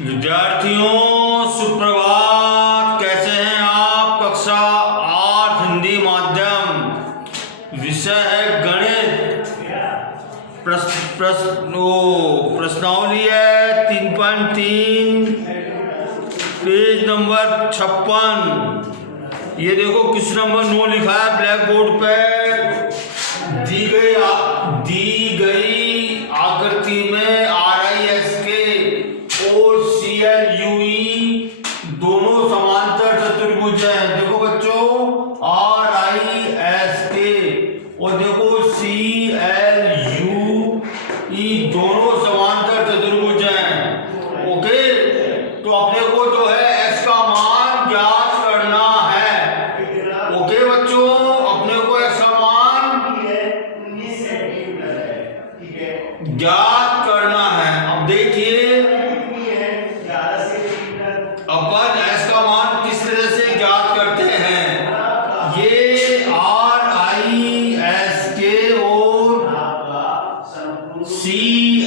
विद्यार्थियों सुप्रभात। कैसे हैं आप? कक्षा 8 हिंदी माध्यम, विषय है गणित। प्रश्नावली है 3.3, पेज नंबर 56। ये देखो किस नंबर 9 लिखा है ब्लैक बोर्ड पे। दी गई आकृति में RISK और CLUE दोनों समांतर चतुर्भुज हैं। देखो बच्चों, RISK और देखो CLUE दोनों समांतर चतुर्भुज हैं। ओके, तो अपने को जो है x का मान ज्ञात करना है। ओके बच्चों, अपने को x का मान ज्ञात करना है। अब देखिए अपन x का मान किस तरह से ज्ञात करते हैं। ये RISK और CLUE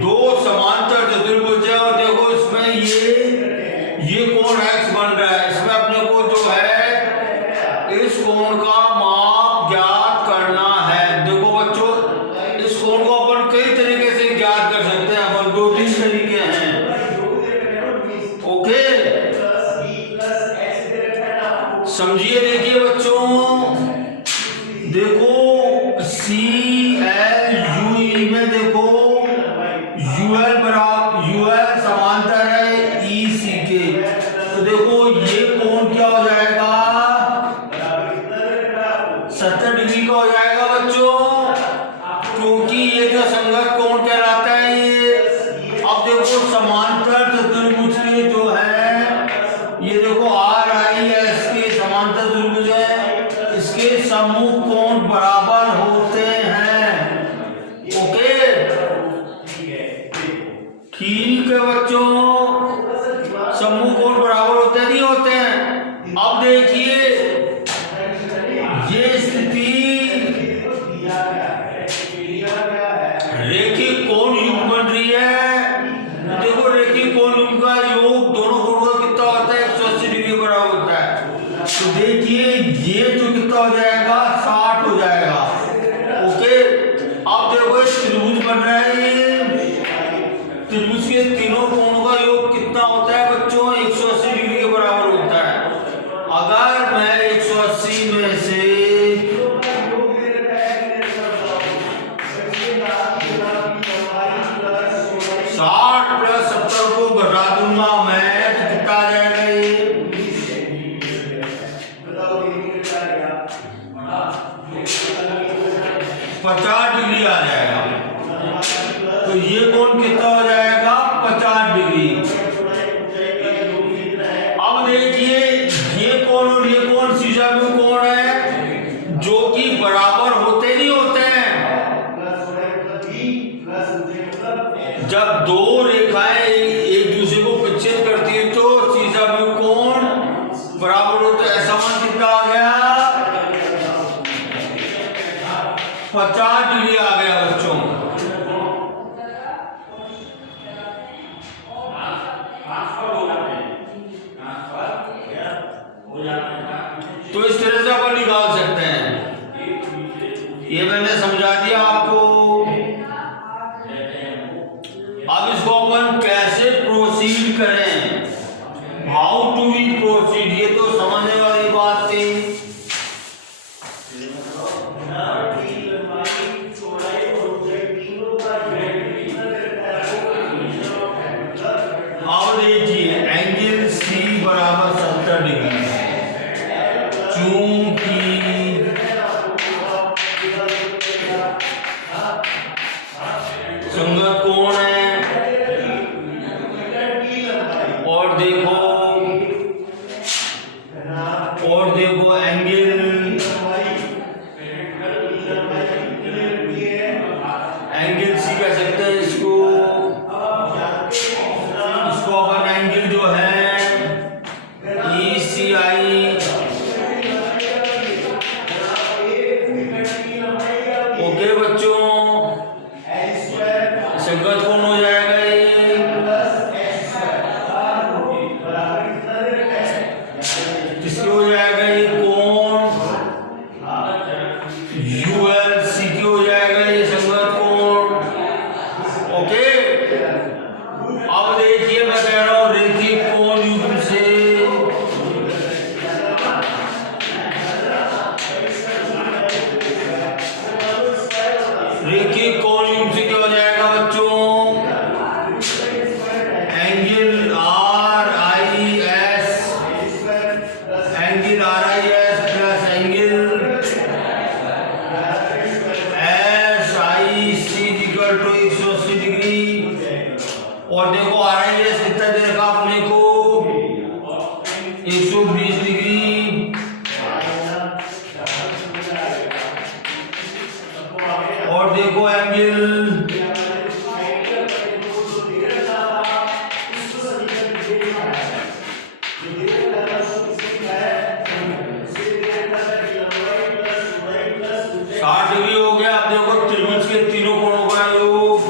दो समांतर चतुर्भुज है। और देखो इसमें ये कोण x बन रहा है। इसमें अपने को जो है इस कोण का माप ज्ञात करना है। देखो बच्चों, इस कोण को अपन कई तरीके से ज्ञात कर सकते हैं। अपन 2-3 तरीके हैं। ओके, समझिए। देखिए बच्चों, देखो CLUE में देखो UL समांतर है EC के। तो देखो ये कोण क्या हो जाएगा, 70 डिग्री का हो जाएगा बच्चों, क्योंकि ये जो संगत कोण कहलाता है ये। अब देखो समांतर चतुर्भुज के जो है, ये देखो RISK समांतर चतुर्भुज है, इसके सम्मुख कोण बराबर होते हैं। ओके, ठीक है बच्चों, सम्मुख कोण बराबर होते नहीं होते हैं। अब देखिए ये स्थिति रेखिक कोण युग्म बन रही है। देखो रेखिक कोण युग्म का योग दोनों कोणों का कितना होता है, 180 डिग्री बराबर होता है। तो देखिए ये जो कितना हो जाएगा, 60 हो जाएगा। ओके, अब देखो त्रिभुज बन रहा है। त्रिभुज के तीनों कोणों का योग कितना होता है बच्चों, 180 डिग्री के बराबर होता है। अगर मैं 180 में से 60 + 70 को घटा दूंगा मैं, तो कितना आ जाएगा ये, 50 डिग्री आ जाएगा। तो ये कोण कितना हो जाएगा, 50 डिग्री। अब देखिए ये कोण और ये कोण सीधा कोण है, जो कि बराबर होते नहीं होते हैं। जब दो रेखाएं एक दूसरे को विच्छेद करती है तो सीधा कोण बराबर होता है। ऐसा मान कितना आ गया, 50 डिग्री आ गया बच्चों। तो इस तरह से अपन निकाल सकते हैं। ये मैंने समझा दिया आपको। अब इसको अपन कैसे प्रोसीड करें, हाउ टू वी प्रोसीड, ये तो समझने वाली बात थी। अब देखिए एंगल C बराबर 70 डिग्री, चूंकि संगत कोण है। और देखो एंगल C कह सकते हैं इसको अपन एंगल जो है ECI। ओके बच्चों, संगत कौन हो जाएगा ये? किसकी हो जाएगा ये? कौन? ULC की हो जाएगा ये संगत कौन। ओके, अब देखिए मैं कह रहा हूं रेखीय कोण युग्म से क्या हो जाएगा बच्चों? Angle RIS plus angle SIC equal to 180 degree. और देखो RIS कितना दे रखा अपने को? 120 डिग्री। और देखो एंगल हो गया। अब देखो त्रिभुज के तीनों कोणों का योग,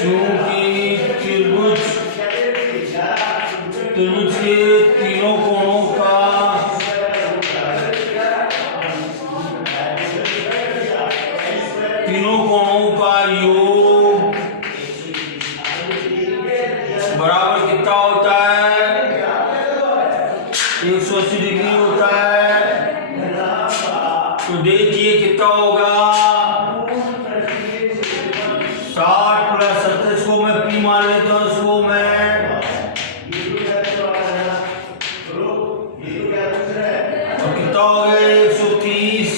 चूंकि त्रिभुज के तीनों कोणों का योग बराबर कितना होता है? 180 डिग्री होता है। तो देखिए कितना होगा? 60 प्लस 70। इसको मैं P मान लेता हूँ। इसको मैं और कितना हो गया? 130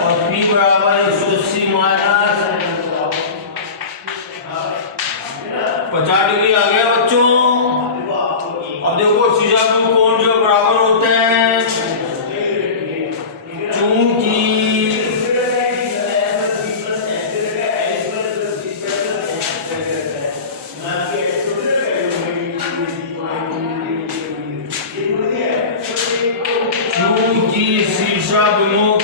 और P बराबर 180 माइनस 50 डिग्री आ गया बच्चों। अब देखो सीधा कोण जो बराबर होते हैं, चूंकि शीर्षाभिमुख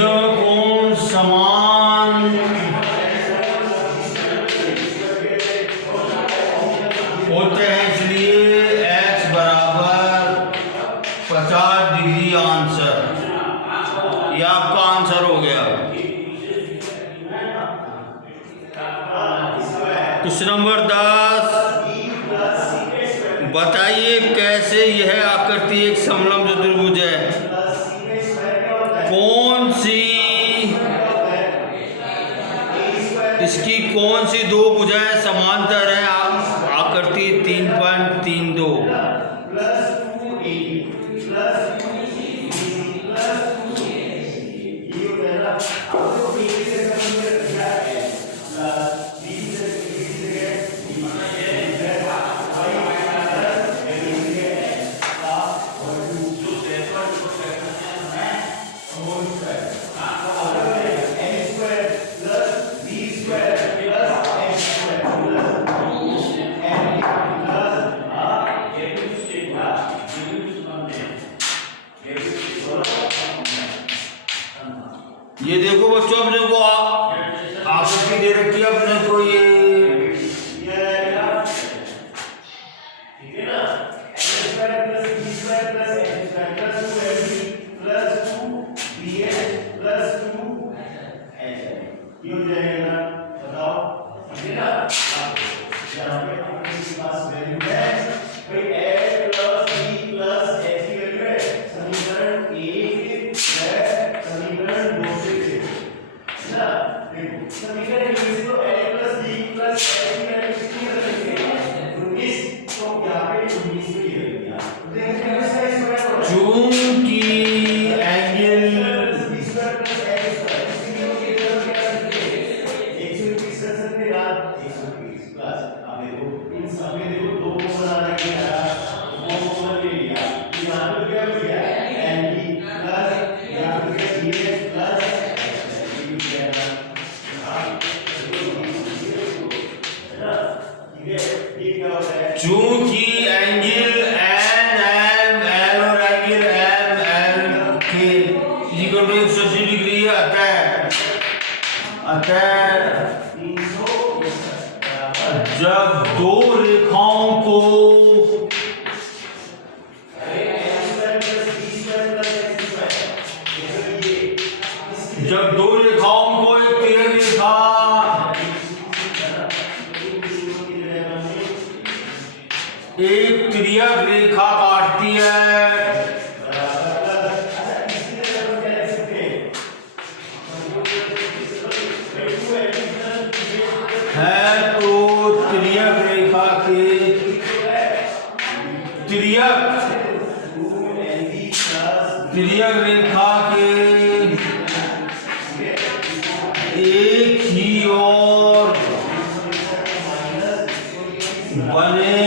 कोण समान होते हैं, इसलिए x बराबर 50 डिग्री आंसर। ये आपका आंसर हो गया। क्वेश्चन नंबर 10, बताइए कैसे यह आकृति एक समलंब चतुर्भुज है। इसकी कौन सी दो भुजाएं समांतर है? आकृति 3.32। ये देखो बच्चों, अपने को आकृति दे रखी है अपने को। ये ठीक है ना, ये हो जाएगा। बताओ, ठीक है ना। यहाँ पे आपके पास वैल्यू है भाई a plus b plus x की वैल्यू है। समीकरण 1 है, समीकरण 2 से है ना। देखो समीकरण 1 से तो क्योंकि एंगल एन एम एल और एंगल एम एल के इक्वल टू 180 डिग्री अतः जब दो रेखाओं को एक तिर्यक रेखा काटती है तो तिर्यक रेखा के तिर्यक रेखा के एक ही ओर बने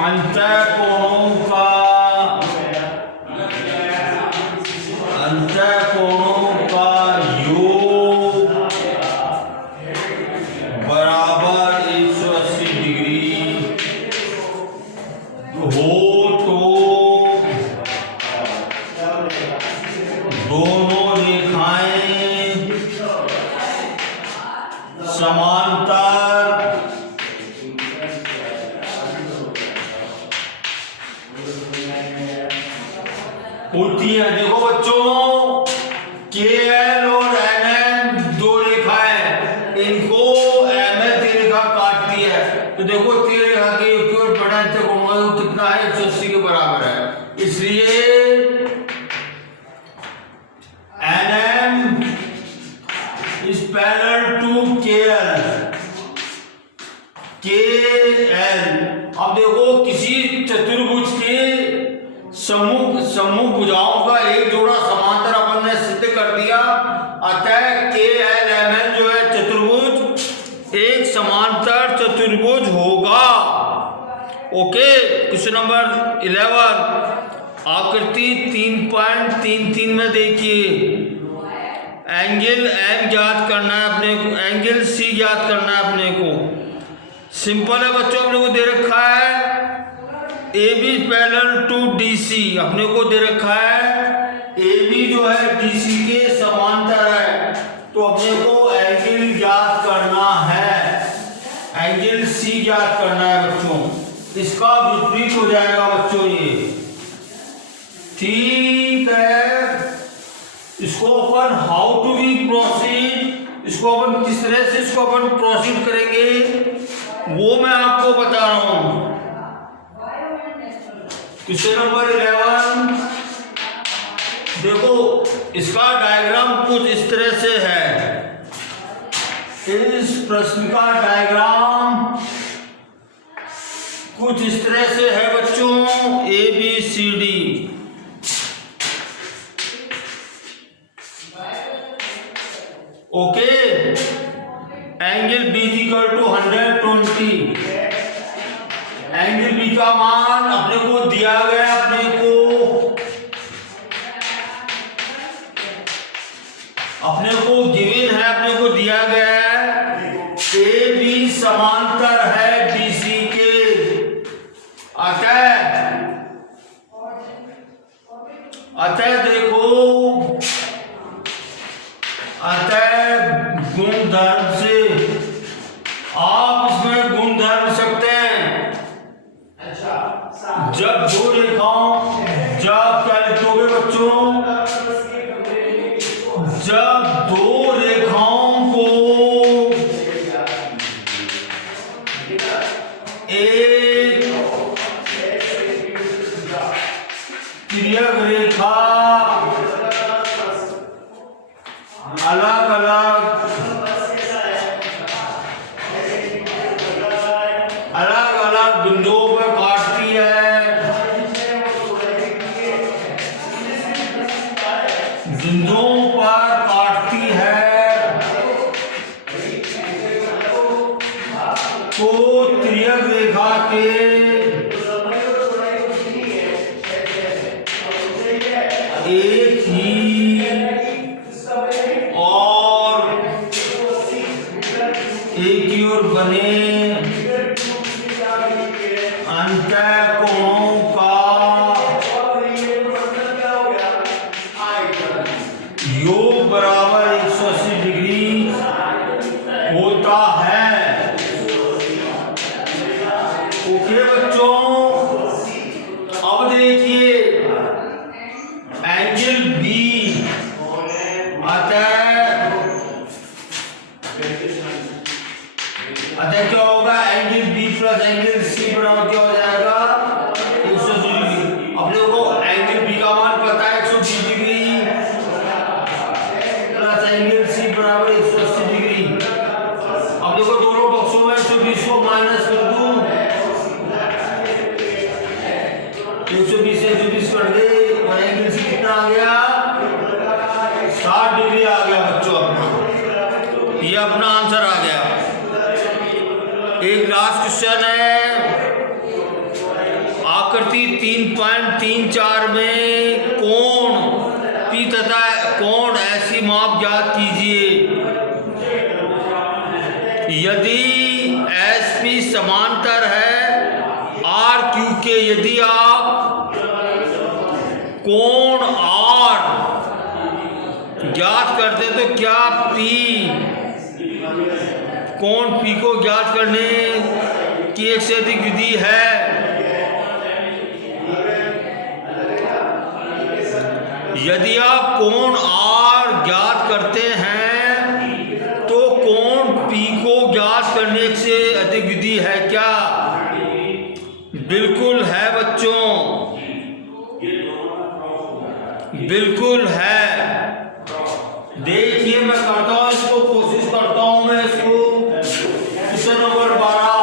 अंतःकोणों का योग बराबर 180 डिग्री हो तो दोनों रेखाएं समांतर होती है। देखो बच्चों, के एल और एन एम दो रेखाएं, इनको एम एल ती रेखा काटती है तो देखो ती रेखा के बड़ा अंतःकोण कितना है, 180 के बराबर है। इसलिए N M is parallel to K L. अब देखो किसी चतुर्भुज के सम्मुख भुजाओं का एक जोड़ा समांतर अपन ने सिद्ध कर दिया, अतः के एल एम एन जो है चतुर्भुज एक समांतर चतुर्भुज होगा। ओके, क्वेश्चन नंबर 11 आकृति 3.33 में देखिए, एंगल एम ज्ञात करना है अपने को, एंगल सी ज्ञात करना है अपने को। सिंपल है बच्चों, अपने को दे रखा है A B parallel to D C, अपने को दे रखा है ए बी जो है डी सी के समांतर है, तो अपने को एंगल ज्ञात करना है, एंगल सी ज्ञात करना है बच्चों। इसका विपरीत हो जाएगा बच्चों ये, ठीक है। इसको अपन हाउ टू बी प्रोसीड, इसको अपन किस तरह से इसको अपन प्रोसीड करेंगे वो मैं आपको बता रहा हूं। क्वेश्चन नंबर 11 देखो, इसका डायग्राम कुछ इस तरह से है। इस प्रश्न का डायग्राम कुछ इस तरह से है बच्चों, A B C D. Okay, angle B equal to 120, angle B का मान अपने को दिया गया, अपने को गिवन है, अपने को दिया गया है ए बी समांतर है डीसी के, अतः देखो, गुणधर्म से आप इसमें गुणधर्म सकते हैं। जब दो रेखाओं, जब क्या लिखोगे बच्चों, जब दो रेखाओं को एक तिर्यक रेखा अलग अलग बिंदुओं पर काटती है, बिंदुओं पर काटती है, तो तिर्यक रेखा के एक ही और एक ही ओर बने अंतःकोणों का योग बराबर 180 डिग्री होता है। ओके बच्चों, अब देखिए एंगल बी अतः क्या होगा, angle B plus angle C बराबर क्या हो जाएगा 180 डिग्री। अपने को एंगल बी का मान पता है 120 डिग्री प्लस एंगल सी बराबर 180 डिग्री। अब देखो दोनों पक्षों में 120 को माइनस कर दूं, 120 से 120 कर दे और एंगल सी कितना आ गया 60 डिग्री आ गया बच्चों। अपना ये अपना आंसर आ गया। एक लास्ट क्वेश्चन है, आकृति 3.34 में कोण P तथा कोण ऐसी माप ज्ञात कीजिए। यदि SP समांतर है RQ के, यदि आप कोण R ज्ञात करते तो क्या P कोण P को ज्ञात करने की एक से अधिक विधि है? यदि आप कोण R ज्ञात करते हैं तो कोण P को ज्ञात करने से अधिक विधि है क्या? बिल्कुल है बच्चों, बिल्कुल है। देखिए मैं करता हूं इसको, कोशिश करता हूं मैं इसको। क्वेश्चन नंबर 12,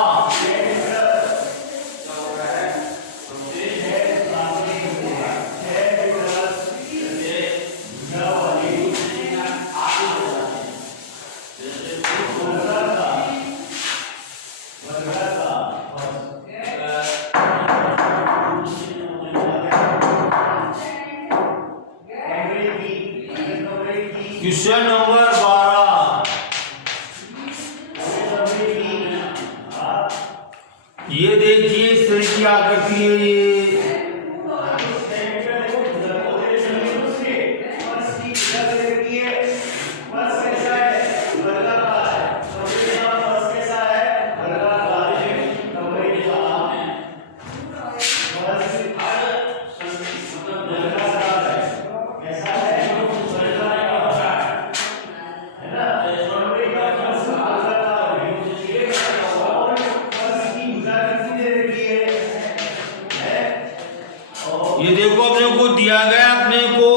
क्वेश्चन नंबर 12, ये देखिए इस तरह की आकृति है ये। ये देखो अपने को दिया गया, अपने को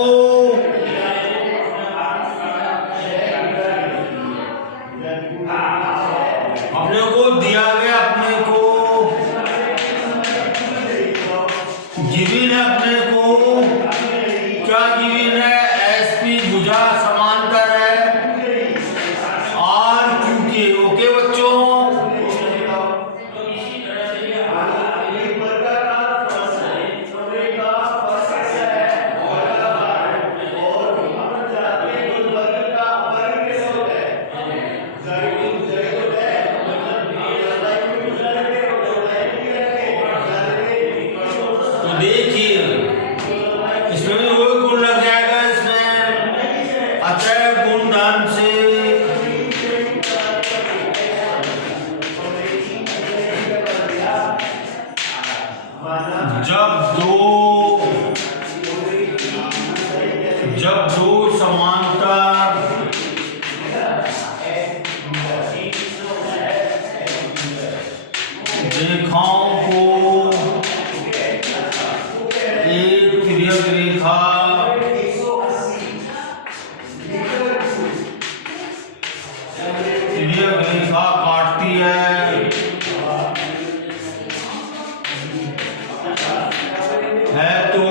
दिया गया, अपने को गिवन है, अपने को क्या गिवन है? SP भुजा समांतर है RQ के। ओके बच्चों, देखिए इसमें भी वही गुण लग जाएगा इसमें। अतः गुणधर्म से जब दो समांतर रेखाओं को एक तिर्यक रेखा काटती है तो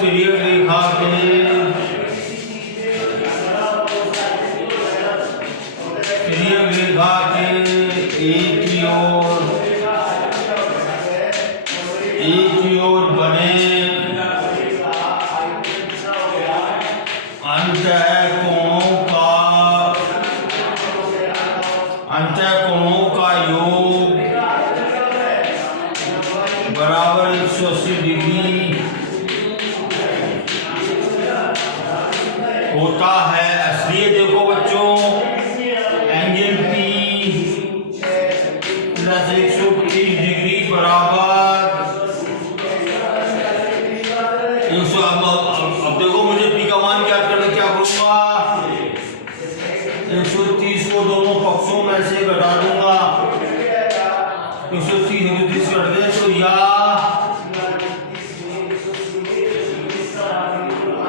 तिर्यक रेखा के एक की ओर बने अंतःकोणों का योग बराबर 180 डिग्री होता है। इसलिए देखो बच्चों, एंगल P प्लस 130 डिग्री बराबर 100। अब देखो मुझे P का मान ज्ञात करना, क्या करूंगा, 130 को दोनों पक्षों में से घटा दूंगा, 130 कट गए तो या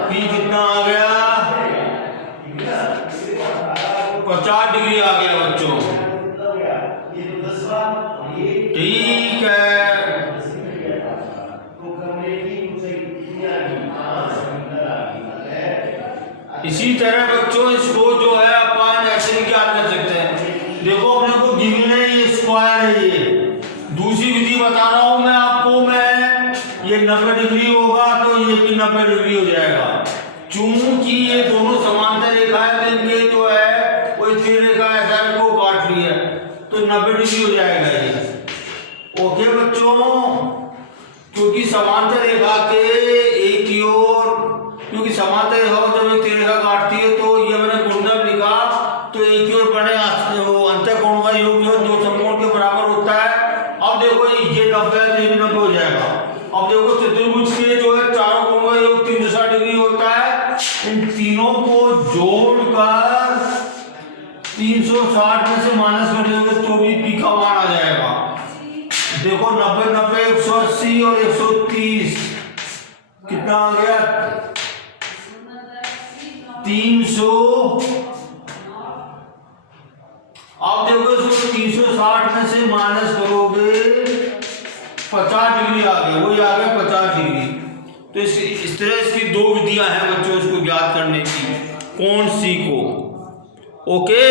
P कितना आ गया, 50 डिग्री आ गया बच्चों। ठीक है, इसी तरह बच्चों इसको जो है अपन ऐसे भी ज्ञात कर सकते हैं। देखो अपने को गिवन है ये स्क्वायर है, ये दूसरी विधि बता रहा हूं मैं आपको, मैं ये 90 डिग्री होगा तो ये भी 90 डिग्री हो जाएगा। चूंकि ये दोनों समांतर रेखाएं तो इनके जो है कोई तीर रेखा ऐसा को काट रही है तो 90 डिग्री हो जाएगा ये। ओके बच्चों, क्योंकि समांतर रेखा के एक की ओर, क्योंकि समांतर रेखा जब एक तीर रेखा काटती है तो ये मैंने गुणनफल लिखा, तो एक की ओर बने अंतःकोण का योग जो दो समकोण के बराबर होता है। अब देखो ये 90 है तो ये भी 90 हो जाएगा। अब देखो चतुर्भुज के जो है चारों कोणों का योग 360 डिग्री होता है। इन तीनों को जोड़कर 360 में से माइनस कर दोगे तो भी P का मान आ जाएगा। देखो 90 90 180 और 130 कितना आ गया, 300। अब देखो इसको 360 में से माइनस करोगे 50 डिग्री आ गया, वही आ गया 50 डिग्री। तो इस तरह इसकी दो विधियां हैं बच्चों इसको ज्ञात करने की, कोण C को। ओके।